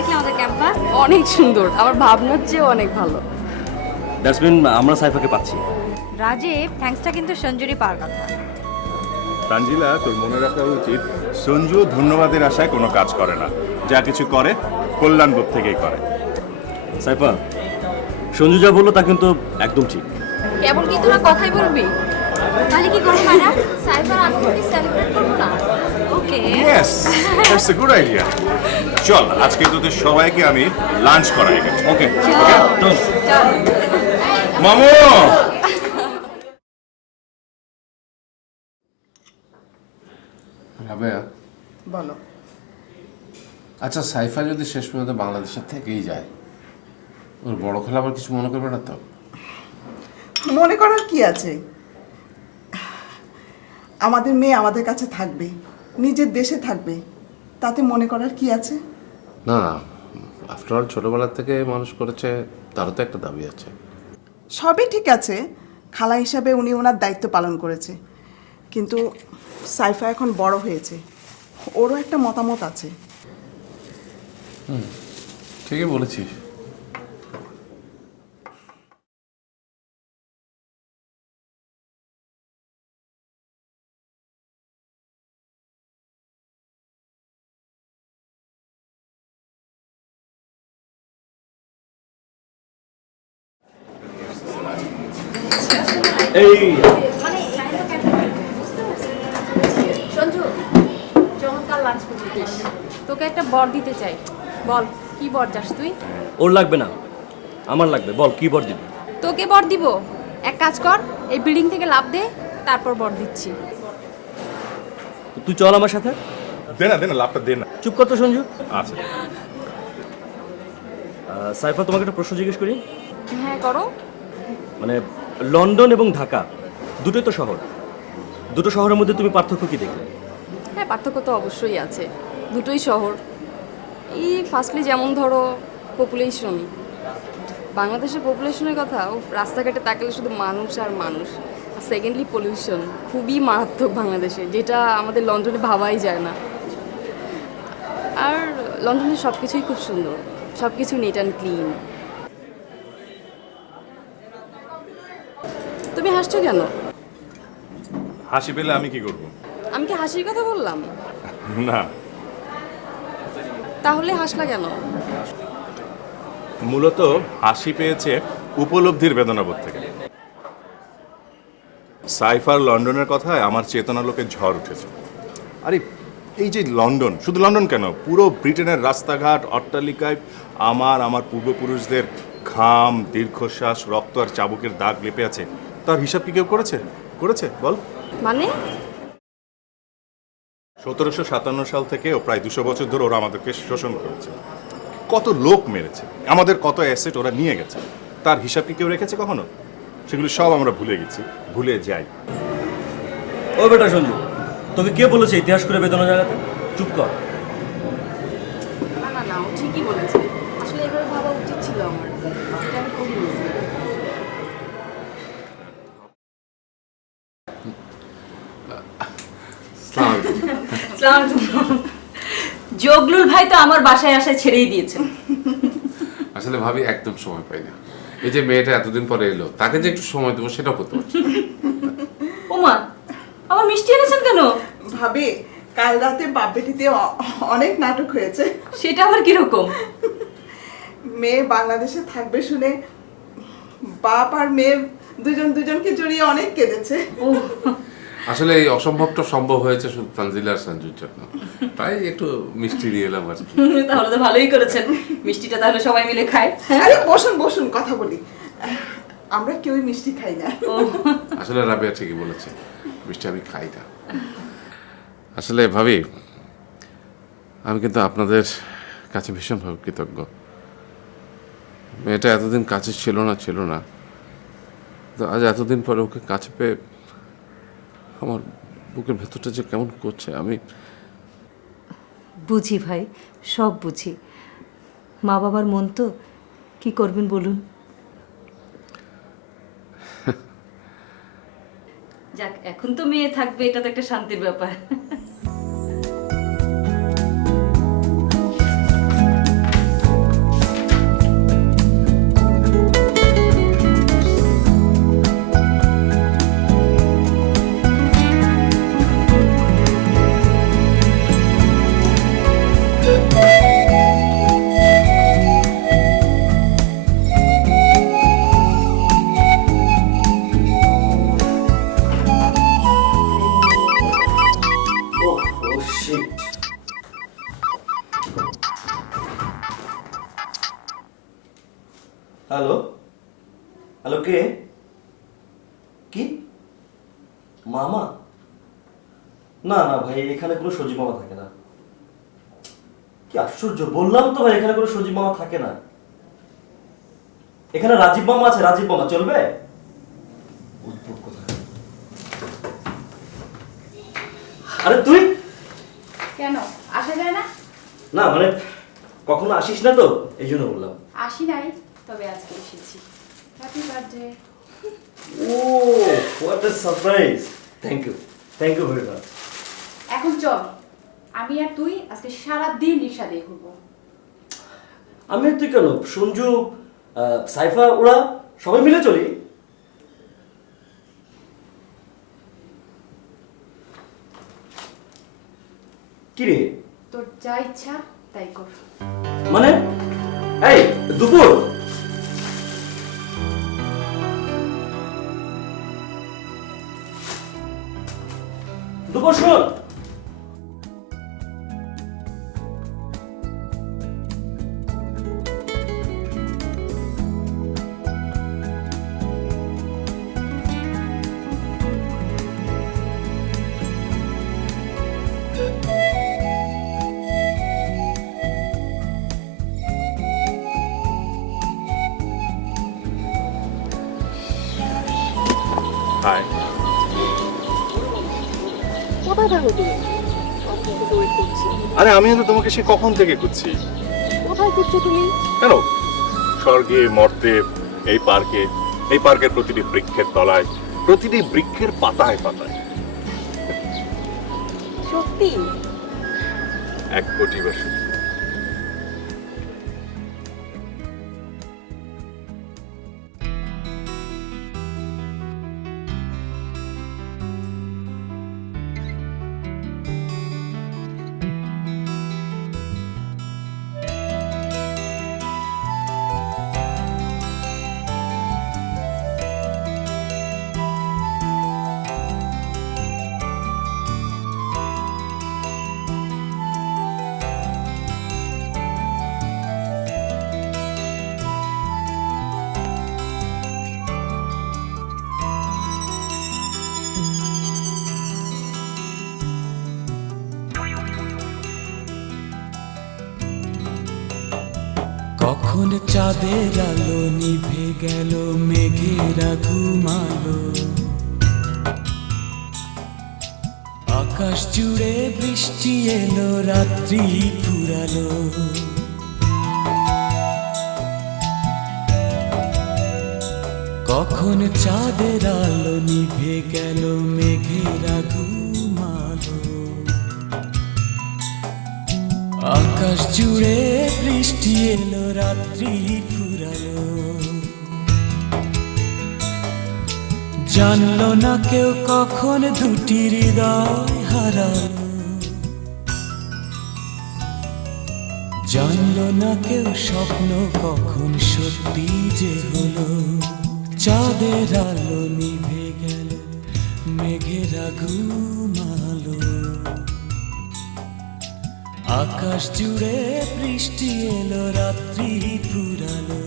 দেখলে আমাদের ক্যাম্পাস? অনেক সুন্দর, আমার ভাবনার চেয়ে অনেক ভালো। দ্যাটস মিন আমরা সাইফাকে পাচ্ছি। রাজীব, থ্যাঙ্কসটা কিন্তু সঞ্জুরই পাওয়ার কথা। তানজিলা, তোর মনে রাখা উচিত সঞ্জু ধন্যবাদের আশায় কোনো কাজ করে না, যা কিছু করে কল্যাণবোধ থেকেই করে। সাইফা, সঞ্জু যা বললো তা কিন্তু একদম ঠিক। কেবল কি তোরা কথাই বলবি? তাহলে কি করবো ম্যাডাম? সাইফার আগমনী সেলিব্রেট করবো না? Okay. Yes, that's a good idea. চল, আজকে তোদের সবাইকে আমি লাঞ্চ করাই। ওকে মামু। রাবেয়া, বলো। আচ্ছা সাইফা যদি শেষ পর্যন্ত বাংলাদেশে থেকেই যায়, ওর বড় খেলা আবার কিছু মনে করবে না তো? মনে করার কি আছে? আমাদের মেয়ে আমাদের কাছে থাকবে, নিজের দেশে থাকবে, তাতে মনে করার কি আছে? না না, আফটার অল ছোটবেলা থেকে মানুষ করেছে, তারও তো একটা দাবি আছে। সবই ঠিক আছে, খালা হিসাবে উনি ওনার দায়িত্ব পালন করেছে, কিন্তু সাইফা এখন বড় হয়েছে, ওরও একটা মতামত আছে। ঠিকই বলেছিস। এই সঞ্জু, চমৎকার লাঞ্চ করছিস। তোকে একটা বর দিতে চাই, বল কি বর চাস তুই? ওর লাগবে না, আমার লাগবে। বল কি বর দিবি? তোকে বর দিব? এক কাজ কর, এই বিল্ডিং থেকে লাফ দে, তারপর বর দিচ্ছি। তুই চল আমার সাথে। দে না, দে না, লাভটা দে না। চুপ কর তো সঞ্জু। আচ্ছা, সাইফা, তোমাকে একটা প্রশ্ন জিজ্ঞেস করি। হ্যাঁ করো। মানে লন্ডন এবং ঢাকা দুটোই তো শহর, দুটো শহরের মধ্যে তুমি পার্থক্য কি দেখলে? হ্যাঁ, পার্থক্য তো অবশ্যই আছে, দুটোই শহর। এই ফার্স্টলি যেমন ধরো পপুলেশন, বাংলাদেশের পপুলেশনের কথা, ও রাস্তাঘাটে তাকালে শুধু মানুষ আর মানুষ। আর সেকেন্ডলি পলিউশন খুবই মারাত্মক বাংলাদেশে, যেটা আমাদের লন্ডনে ভাবাই যায় না। আর লন্ডনের সব কিছুই খুব সুন্দর, সব কিছু নিট অ্যান্ড ক্লিন। তুমি হাসছো কেন? হাসি পেলে আমি কি করব? আমি কি হাসির কথা বললাম? না, তাহলে হাসলা কেন? মূলত হাসি পেয়েছে উপলব্ধির বেদনাবোধ থেকে। সাইফার লন্ডনের কথায় আমার চেতনালোকে ঝড় উঠেছে। আরে এই যে লন্ডন, শুধু লন্ডন কেন, পুরো ব্রিটেনের রাস্তাঘাট অট্টালিকায় আমার পূর্বপুরুষদের ঘাম, দীর্ঘশ্বাস, রক্ত আর চাবুকের দাগ লেপে আছে। তার হিসাব কি কেউ করেছে বল? মানে 1757 সাল থেকে ও প্রায় 200 বছর ধরে ওরা আমাদেরকে শোষণ করেছে। কত লোক মেরেছে, আমাদের কত অ্যাসেট ওরা নিয়ে গেছে, তার হিসাব কি কেউ রেখেছে কখনো? সেগুলো সব আমরা ভুলে গেছি, ভুলে যাই। ও বেটা সঞ্জু, তোকে কে বলেছে ইতিহাস করে বেদনা জায়গাতে? চুপ কর। না না না, ও ঠিকই বলেছে। আসলে এভাবে ভাবা উচিত ছিল আমার, এটা আমি করিনি। জগলুল ভাই তো আমার বাসায় আসায় ছেড়েই দিয়েছেন। আসলে ভাবি একদম সময় পাই না। এই যে মেয়েটা এতদিন পরে এলো, তাকে যে একটু সময় দেবো সেটাও করতে পারছি না। ওমা, আমার মিষ্টি এনেছেন কেন? ভাবি, কাল রাতে বাপবেটিতে অনেক নাটক হয়েছে। সেটা আবার কিরকম? মেয়ে বাংলাদেশে থাকবে শুনে বাপ আর মেয়ে দুজনকে জড়িয়ে অনেক কেঁদেছে। আসলে এই অসম্ভবটা সম্ভব হয়েছে শুধু তানজিলা আর সঞ্জুর জন্য, তাই একটু মিষ্টি দিয়ে এলাম আর কি। তাহলে তো ভালোই করেছেন, মিষ্টিটা তাহলে সবাই মিলে খায়। আরে বসুন কথা বলি, আমরা কেউই মিষ্টি খাই না। আসলে রাবেয়া ঠিকই বলেছে, মিষ্টি আমি খাই না। আসলে ভাবি, আমি কিন্তু আপনাদের কাছে ভীষণভাবে কৃতজ্ঞ। মেয়েটা এতদিন কাছে ছিল না, তো আজ এতদিন পরে ওকে কাছে পেয়ে আমার বুকের ভেতরটা যে কেমন করছে। আমি বুঝি ভাই, সব বুঝি। মা বাবার মন তো, কি করবেন বলুন। যাক, এখন তো মেয়ে থাকবে, এটা তো একটা শান্তির ব্যাপার। হ্যালো, হ্যালো, কে? কি মামা? না না ভাই, এখানে কোনো সজীব মামা থাকে না। কি আশ্চর্য, বললাম তো ভাই এখানে কোনো সজীব মামা থাকে না। এখানে রাজীব মামা আছে, রাজীব মামা চলবে? উদ্ভট কথা। আরে তুই কেন আসা যায় না? না মানে কখনো আসিস না তো, এই জন্য বললাম। আসি নাই, তবে আজকে এসেছি। Happy birthday. Oh what a surprise. Thank you very much. এখন চল, আমি আর তুই আজকে সারা দিন রিক্সা দিয়ে ঘুরবো। আমি আর তুই কেন, সঞ্জু, সাইফা, ওরা সবাই মিলে চলি। কি রে তোর যা ইচ্ছা তাই কর। মানে এই দুপুর দুপুর শোন। হাই। কোথায় থাকো তুমি? ওয়েট করছি। আরে আমিও তো তোমাকে সে কখন থেকে খুঁজছি। কোথায় খুঁজছো তুমি? কেন, স্বর্গে মর্তে, এই পার্কের প্রতিটি বৃক্ষের তলায়, প্রতিটি বৃক্ষের পাতায় পাতায়। সত্যি? 1 কোটি বছর। কখন চাঁদের আলো নিভে গেল, মেঘেরা ঘুমালো, আকাশ জুড়ে বৃষ্টি এলো, রাত্রি ফুরালো। কখন চাঁদের আলো নিভে গেল, মেঘেরা ঘুমালো, আকাশ জুড়ে বৃষ্টি এলো, রাত্রি ফুরালো। জানলো না কেউ কখন দুটি হৃদয় হারালো, জানলো না কেউ স্বপ্ন কখন সত্যি যে হলো। চাঁদের আলো নিভে গেল, মেঘেরা ঘুমালো, আকাশ জুড়ে বৃষ্টি এলো, রাত্রি ফুরালো।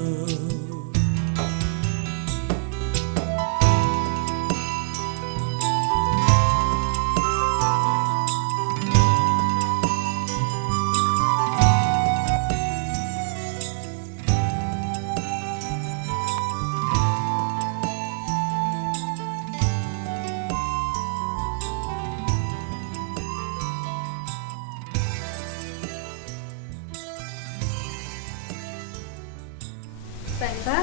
সাইফা,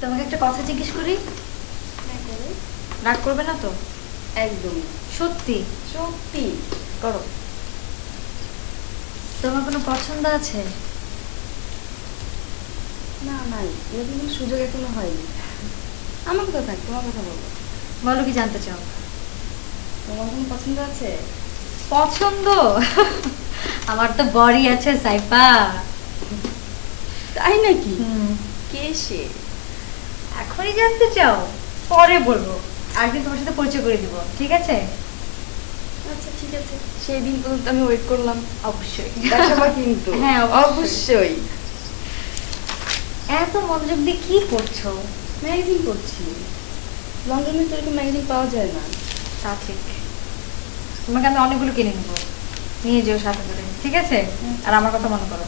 তোমাকে একটা কথা জিজ্ঞেস করি? রাগ করবে না তো? একদম সত্যি সত্যি করো। তোমার কোনো পছন্দ আছে? না নাই, এরকম কোনো সুযোগ এখনো হয়নি। আমার কথা থাক, তোমার কথা বলো। বলো, কি জানতে চাও? তোমার কোনো পছন্দ আছে? পছন্দ? আমার তো বড়ি আছে সাইফা। তাই নাকি? কে সে? এখনই জানতে চাও? পরে বলবো, একদিন তোমার সাথে পরিচয় করে দিব, ঠিক আছে? আচ্ছা ঠিক আছে, সেই দিন পর্যন্ত আমি ওয়েট করলাম। অবশ্যই। দেখাবা কিন্তু। হ্যাঁ, অবশ্যই। এত মনোযোগ দিয়ে কি করছো? ম্যাগাজিন পড়ছি। লন্ডনে তো এরকম ম্যাগাজিন পাওয়া যায় না। তা ঠিক। তোমাকে আমি অনেকগুলো কিনে নেবো, নিয়ে যেও সাথে করে, ঠিক আছে? আর আমার কথা মনে করো।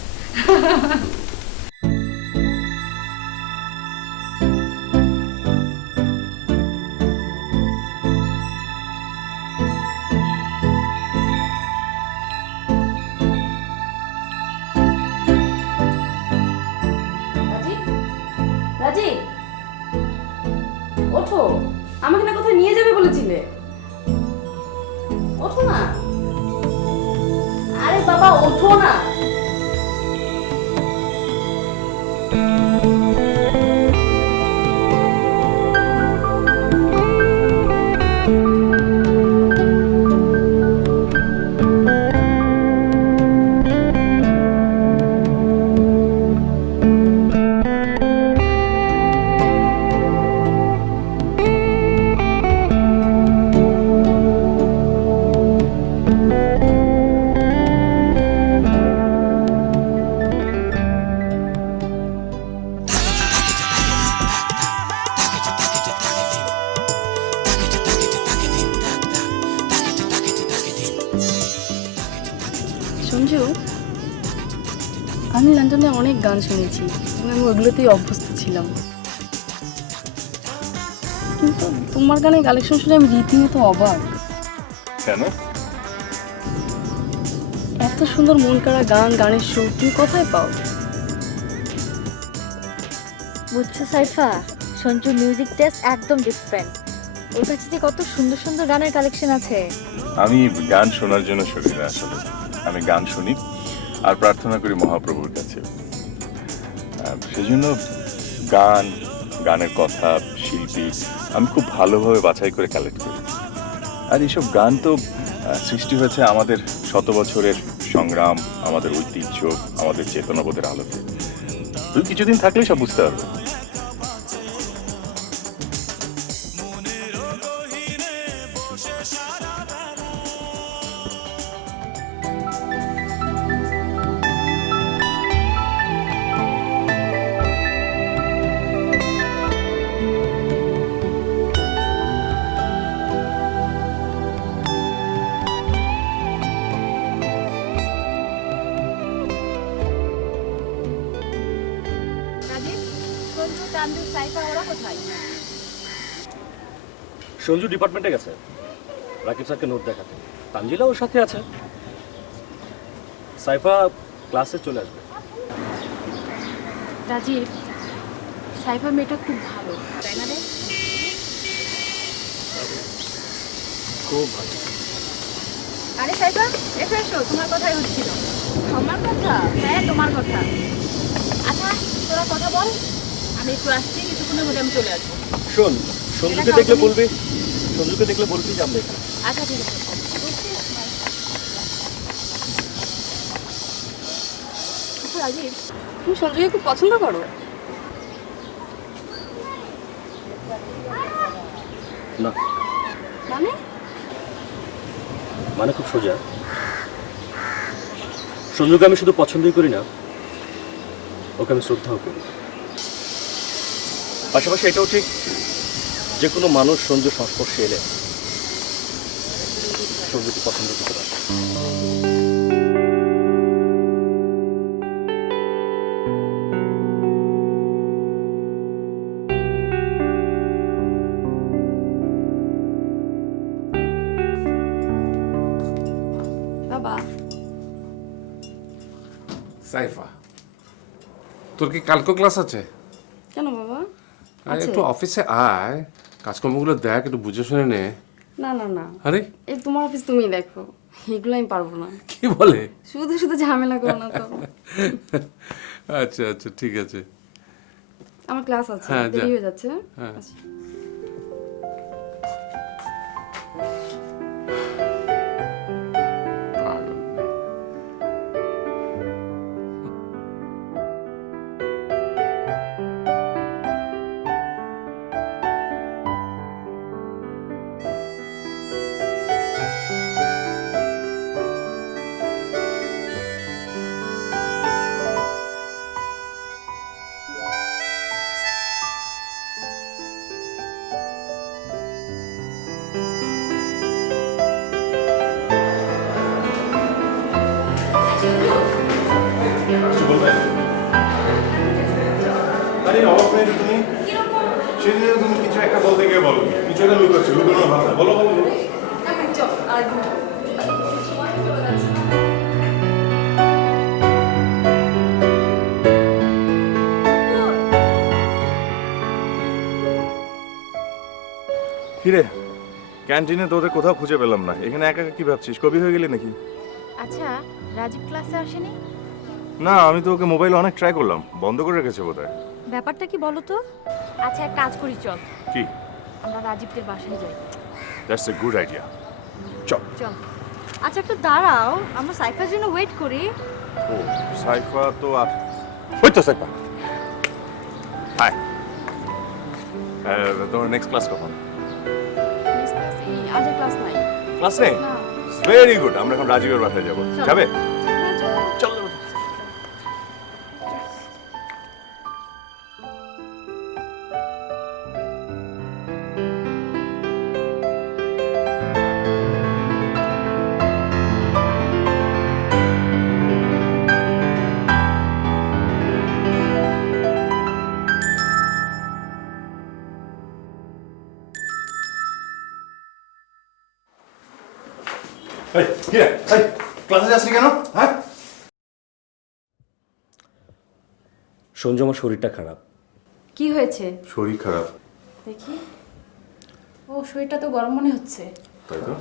রাজি, রাজি, ওঠো। আমাকে না কোথায় নিয়ে যাবে বলেছিলে? ওঠো না। আরে বাবা, ওঠো না। সঞ্জু, আমি লন্ডনে অনেক গান শুনেছি এবং আমি ওগুলোতেই অভ্যস্ত ছিলাম, কিন্তু তোমার গানের কালেকশন শুনে আমি রীতিমতো অবাক। কেন? এত সুন্দর মন কাড়া গান, গানের সুর তুমি কোথায় পাও? বুঝছো সাইফা, সঞ্জু মিউজিক টেস্ট একদম ডিফারেন্ট। ওর কাছে যে কত সুন্দর সুন্দর গানের কালেকশন আছে। আমি গান শোনার জন্য শুনি না আসলে, আমি গান শুনি আর প্রার্থনা করি মহাপ্রভুর কাছে। সেজন্য গান, গানের কথা, শিল্পী আমি খুব ভালোভাবে বাছাই করে কালেক্ট করি। আর এইসব গান তো সৃষ্টি হয়েছে আমাদের শত বছরের সংগ্রাম, আমাদের ঐতিহ্য, আমাদের চেতনাবোধের আলোকে। তুই কিছুদিন থাকলেই সব বুঝতে পারবে। সঞ্জু ডিপার্টমেন্টে গেছে রাকিব স্যারকে নোট দেখাতে। তানজিলা ওর সাথে আছে। সাইফা ক্লাসে চলে আসবে। রাজীব, সাইফা মেয়েটা খুব ভালো, তাই না রে? খুব ভালো। আরে সাইফা, এসো এসো, তোমার কথাই হচ্ছিল। আমার কথা? হ্যাঁ, তোমার কথা। আচ্ছা, তোরা কথা বল, আমি একটু আসছি, কিছুক্ষণের মধ্যে আমি চলে আসবো। শোন, সঞ্জুকে দেখলে বলবি, সঞ্জুকে দেখলে বলবি যে আমরা এখানে। আচ্ছা, ঠিক আছে। আচ্ছা রাজীব, তুমি সঞ্জয়কে খুব পছন্দ করো? না মানে? মানে খুব সোজা। সঞ্জুকে আমি শুধু পছন্দই করি না, ওকে আমি শ্রদ্ধাও করি। পাশাপাশি এটাও ঠিক, যে কোনো মানুষ সঞ্জুর সংস্পর্শে এলে সঞ্জুকে পছন্দ করতে পারে। বাবা, সাইফা, তোর কি কালকে ক্লাস আছে? কেন বাবা? একটু অফিসে আয়, কাজকর্মগুলো দেখ, একটু বুঝে শুনে নে। না না না, আরে এই তোমার অফিস তুমি দেখো, এগুলো আমি পারবো না। কি বলে? শুধু শুধু ঝামেলা করো না তো। আচ্ছা আচ্ছা, ঠিক আছে। আমার ক্লাস আছে, হ্যাঁ, দেরি যা। হয়ে যাচ্ছে। হ্যাঁ। আচ্ছা। পাগল। কিছু বলবে? আরে অবাক হয়ে তুমি সেদিন তুমি কিছু একটা বলতে গিয়ে বলো কিছু একটা লুকাচ্ছ লুকানোর ভালো বলো বলো বলো কিরে ক্যান্টিনে তো ওদের কোথাও খুঁজে পেলাম না এখানে একা একা কি ভাবছিস কবি হয়ে গেলি নাকি আচ্ছা রাজীব ক্লাসে আসেনি? না আমি তো ওকে মোবাইল অনেক ট্রাই করলাম বন্ধ করে রেখেছে বোধহয় ব্যাপারটা কি বলো তো? আচ্ছা এক কাজ করি চল, কি আমরা রাজীবদের বাসায় যাই। দ্যাটস এ গুড আইডিয়া চল চল। আচ্ছা একটু দাঁড়াও, আমরা সাইফার জন্য ওয়েট করি। ও সাইফা তো আর ওই তো সাইফা হাই তোমার নেক্সট ক্লাস কখন আজ ক্লাস নাই। ক্লাস নেই ভেরি গুড আমরা এখন রাজীবের বাসায় যাবো যাবে চলো এই কি রে এই ক্লাসে যাসনি কেন হ্যাঁ সঞ্জু আমার শরীরটা খারাপ। কি হয়েছে শরীর খারাপ দেখি? ও শরীরটা তো গরম মনে হচ্ছে। তাই তো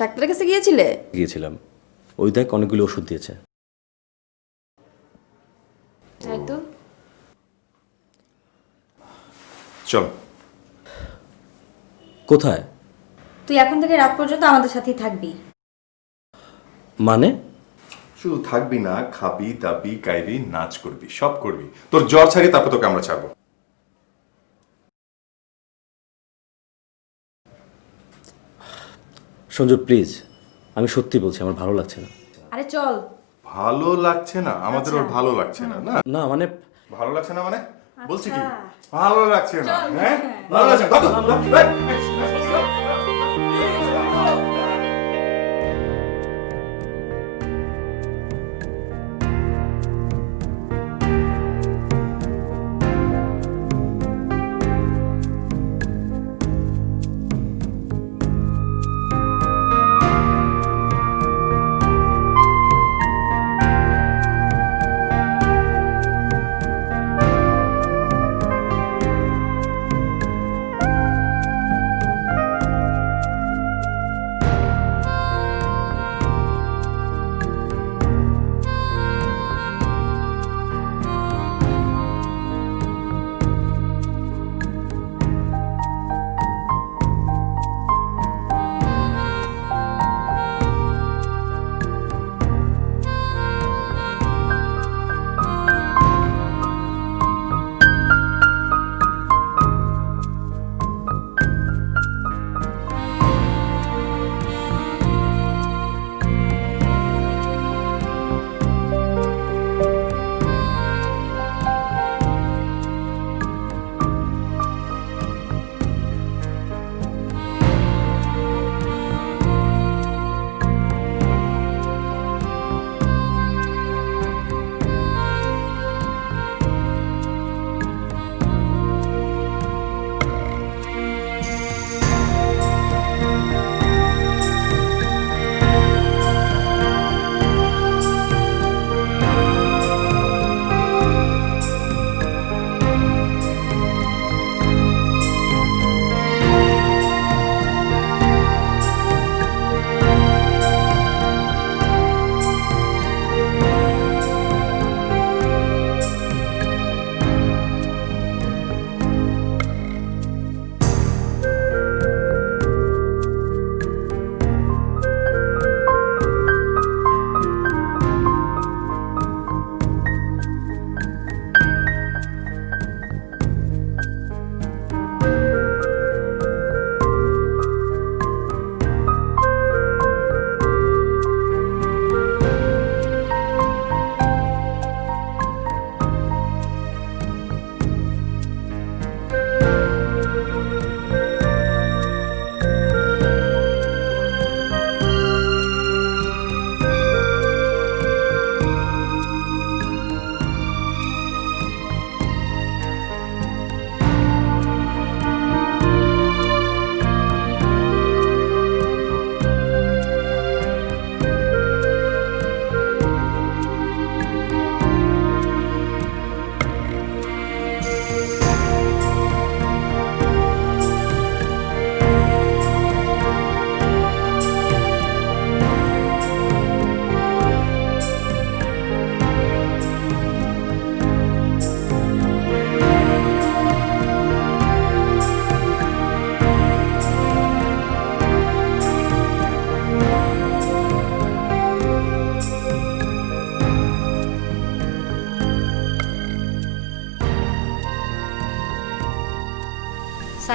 ডাক্তারের কাছে গিয়েছিলে? গিয়েছিলাম, ওই দেখ অনেকগুলো ওষুধ দিয়েছে। তাই তো। চল কোথায়? তুই এখন থেকে রাত পর্যন্ত আমাদের সাথেই থাকবি। মানে? শুধু থাকবি না খাবি দাবি গাইবি নাচ করবি সব করবি তোর জ্বর ছাড়ি তারপর তোকে আমরা ছাড়বো সঞ্জু প্লিজ, আমি সত্যি বলছি আমার ভালো লাগছে না। আরে চল। ভালো লাগছে না আমাদের ওর ভালো লাগছে না না না মানে ভালো লাগছে না মানে বলছি কি ভালো লাগছে না হ্যাঁ ভালো লাগছে না দাদু,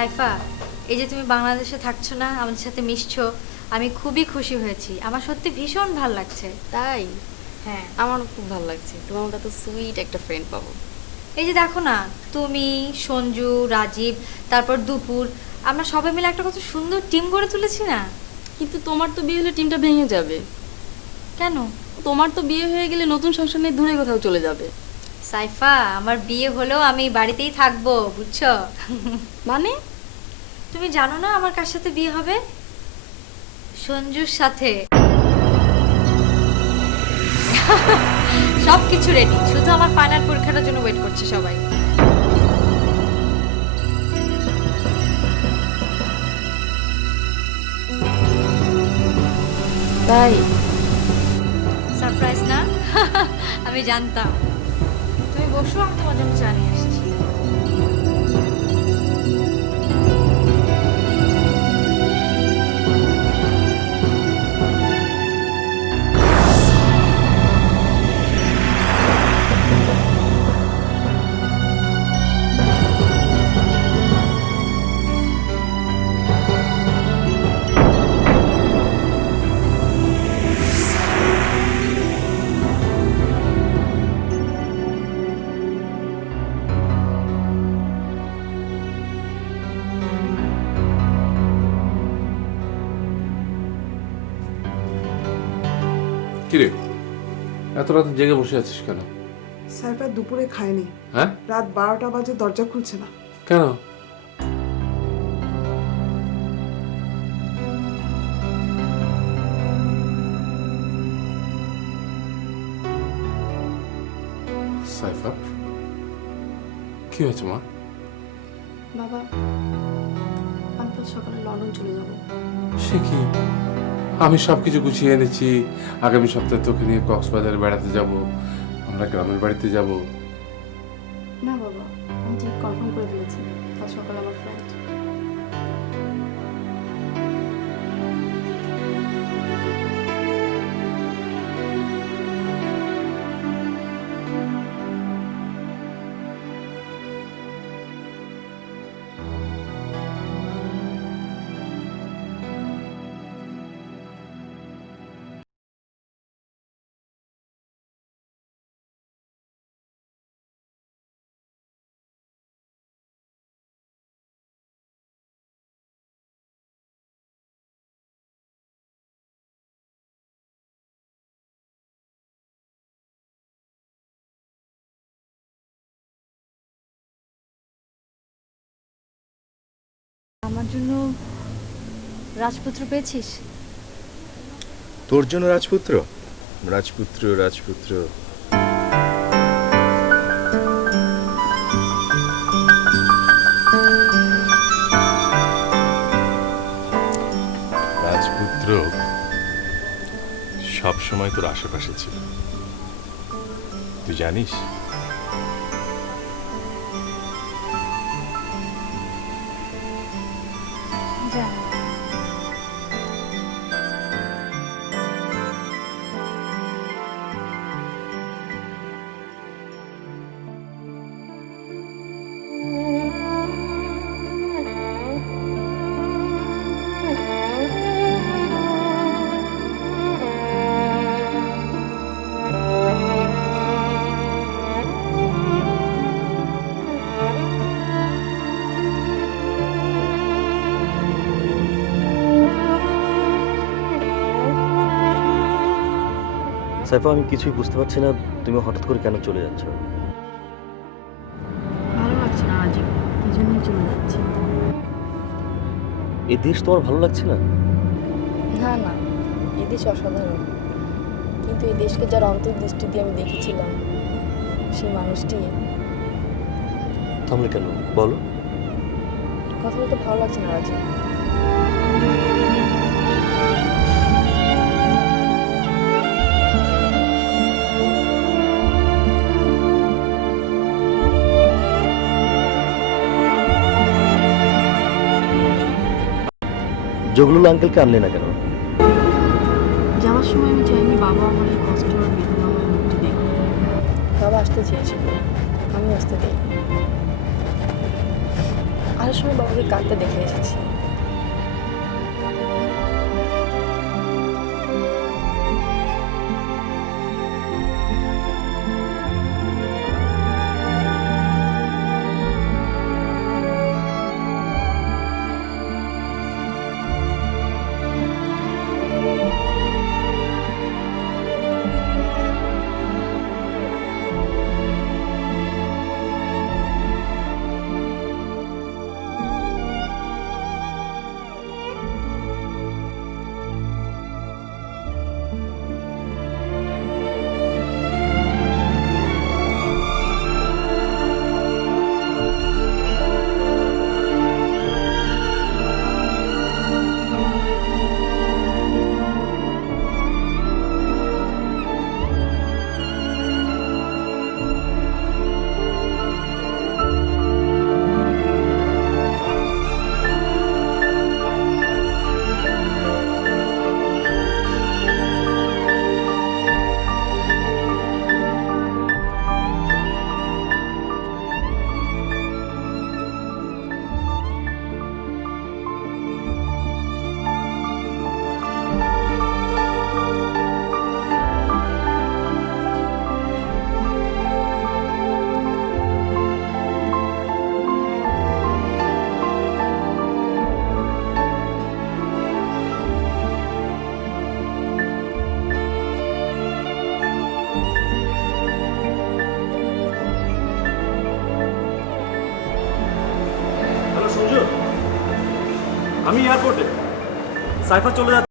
সাইফা, এই যে তুমি বাংলাদেশে থাকছো না, আমাদের সাথে মিশছো, আমি খুবই খুশি হয়েছি। আমার সত্যি ভীষণ ভালো লাগছে। তাই হ্যাঁ, আমারও খুব ভালো লাগছে, তোমার মতো এত সুইট একটা ফ্রেন্ড পাবো। এই যে দেখো না, তুমি, সঞ্জু, রাজীব, তারপর দুপুর, আমরা সবাই মিলে একটা কত সুন্দর টিম গড়ে তুলেছি না? কিন্তু তোমার তো বিয়ে হলে টিমটা ভেঙে যাবে। কেন? তোমার তো বিয়ে হয়ে গেলে নতুন সংসার নিয়ে দূরে কোথাও চলে যাবে। সাইফা, আমার বিয়ে হলেও আমি বাড়িতেই থাকবো, বুঝছো? মানে? তুমি জানো না আমার কার সাথে বিয়ে হবে? সঞ্জুর সাথে। সবকিছু রেডি, শুধু আমার ফাইনাল পরীক্ষাটার জন্য ওয়েট করছে সবাই। তাই সারপ্রাইজ না? আমি জানতাম। তুমি বসো, আমি তোমার জন্য চা নিয়ে আসছি। কিরে, এত রাত জেগে বসে আছিস কেন? সাইফা দুপুরে খায়নি, হ্যাঁ? রাত 12টা বাজে দরজা খুলছে না। কেন? সাইফা, কি হয়েছে মা? বাবা, আমি কাল সকালে লন্ডন চলে যাব। সে কি? আমি সবকিছু গুছিয়ে এনেছি। আগামী সপ্তাহে তোকে নিয়ে কক্সবাজারে বেড়াতে যাব, আমরা গ্রামের বাড়িতে যাব। না বাবা, আমি ঠিক কনফার্ম করে দিয়েছি, কাল সকালে আমার ফ্লাইট। আমার জন্য রাজপুত্র পেয়েছিস? তোর জন্য রাজপুত্র? রাজপুত্র রাজপুত্র রাজপুত্র সব সময় তোর আশেপাশে ছিল, তুই জানিস? জানি। সাইফা, আমি কিছুই বুঝতে পারছি না, তুমি হঠাৎ করে কেন চলে যাচ্ছ? ভালো লাগছে না রাজীব, এই জন্যই চলে যাচ্ছি। এই দেশ তোমার ভালো লাগছে না? না না, এই দেশ অসাধারণ, কিন্তু এই দেশকে যার অন্তর্দৃষ্টি দিয়ে আমি দেখেছিলাম, সেই মানুষটি। থামলে কেন বলো? কথা বলতে ভালো লাগছে না রাজীব। জগলুল আঙ্কেলকে আনলে না কেন? যাওয়ার সময় আমি চাইনি বাবা আমার এই কষ্ট আর বেদনা আমার মুখটি দেখবে। বাবা আসতে চেয়েছিল, আমি আসতে দিইনি। আসার সময় বাবাকে কাঁদতে দেখে এসেছি। হ্যালো সঞ্জু, আমি এয়ারপোর্টে। সাইফা চলে যাচ্ছে।